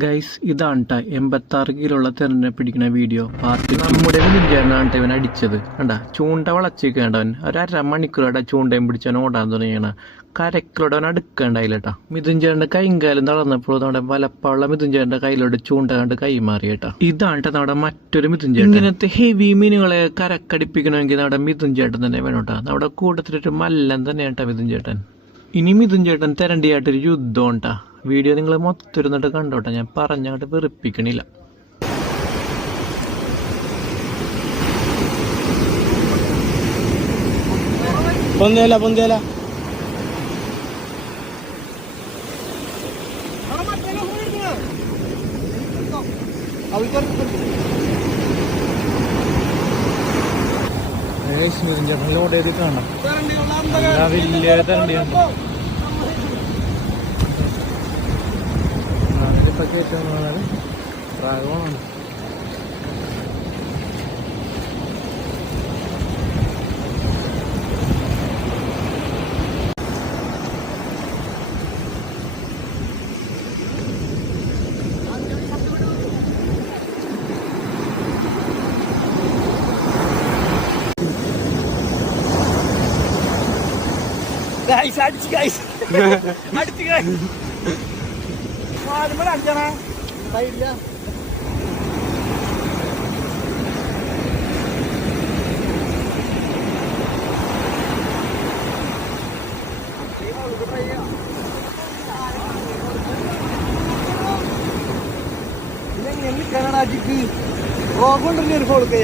Guys ഇതാണ് ട്ടാ എൺപത്തി ആറ് കിലോയുള്ള തെരഞ്ഞെ പിടിക്കുന്ന വീഡിയോ പാർട്ടി നമ്മുടെ വിചാരണാണ് ഇവൻ അടിച്ചത്. കണ്ട? ചൂണ്ട വളച്ചേക്കേണ്ടവൻ ഒരു അര മണിക്കൂറോടെ ചൂണ്ടയും പിടിച്ചാൻ ഓടാൻ തുടങ്ങിയാണ് കരക്കിലൂടെ അവൻ അടുക്കണ്ടായില്ലട്ടാ മിഥുൻ ചേട്ടന്റെ കൈകാലം തളർന്നപ്പോൾ നമ്മുടെ വലപ്പുള്ള മിഥുൻ ചേട്ടന്റെ കയ്യിലോട്ട് ചൂണ്ട കണ്ട് കൈമാറിയേട്ടാ ഇതാണ് ട്ടാ നമ്മുടെ മറ്റൊരു മിഥുൻ ചേട്ടൻ ഇങ്ങനത്തെ ഹെവി മീനുകളെ കരക്കടിപ്പിക്കണമെങ്കിൽ നമ്മുടെ മിഥുൻ ചേട്ടൻ തന്നെ വേണോട്ടാ നമ്മുടെ കൂട്ടത്തിലൊരു മല്ലൻ തന്നെയാട്ടാ മിഥുൻ ചേട്ടൻ ഇനി മിഥുൻ ചേട്ടൻ തെരണ്ടിയായിട്ടൊരു യുദ്ധം ഉണ്ടാ? വീഡിയോ നിങ്ങൾ മൊത്തം ഇരുന്നിട്ട് കണ്ടോട്ടെ. ഞാൻ പറഞ്ഞങ്ങോട്ട് വെറുപ്പിക്കണില്ല. മിഥുൻ ചേട്ടൻ ലോഡ് ചെയ്ത് കാണാം വലിയ തെരണ്ടിയാണ് ഇപ്പൊ കയറ്റുന്നത് പ്രായമാണ് ഗൈസ് അടിച്ച് ഗൈസ് അടിച്ച് ഗൈസ് റോഗുണ്ടല്ലേ ഒരു ഫോൾക്ക്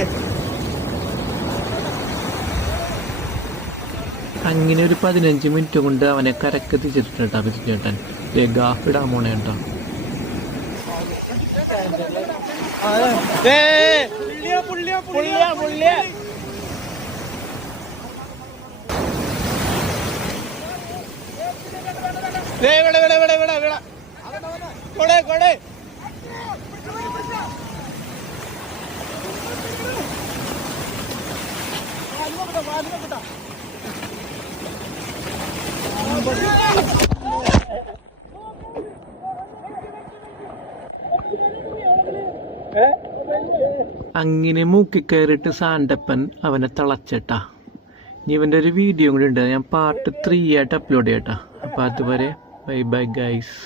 അങ്ങനെ ഒരു പതിനഞ്ച് മിനിറ്റ് കൊണ്ട് അവനെ കരക്കെത്തിച്ചിട്ടുണ്ട് അഭിജിത് ചേട്ടൻ. ഗാഫ് ഇടാൻ പോണേ കേട്ടോ പുള്ളിയ പുള്ളിയ പുള്ളിയ പുള്ളിയ അങ്ങനെ മൂക്കി കയറിയിട്ട് സാണ്ടപ്പൻ അവനെ തളച്ചേട്ടാ. ഇനി ഇവന്റെ ഒരു വീഡിയോ കൂടി ഉണ്ട്. ഞാൻ പാർട്ട് ത്രീ ആയിട്ട് അപ്ലോഡ് ചെയ്യട്ടാ. അപ്പൊ അതുവരെ ബൈ ബൈ ഗൈസ്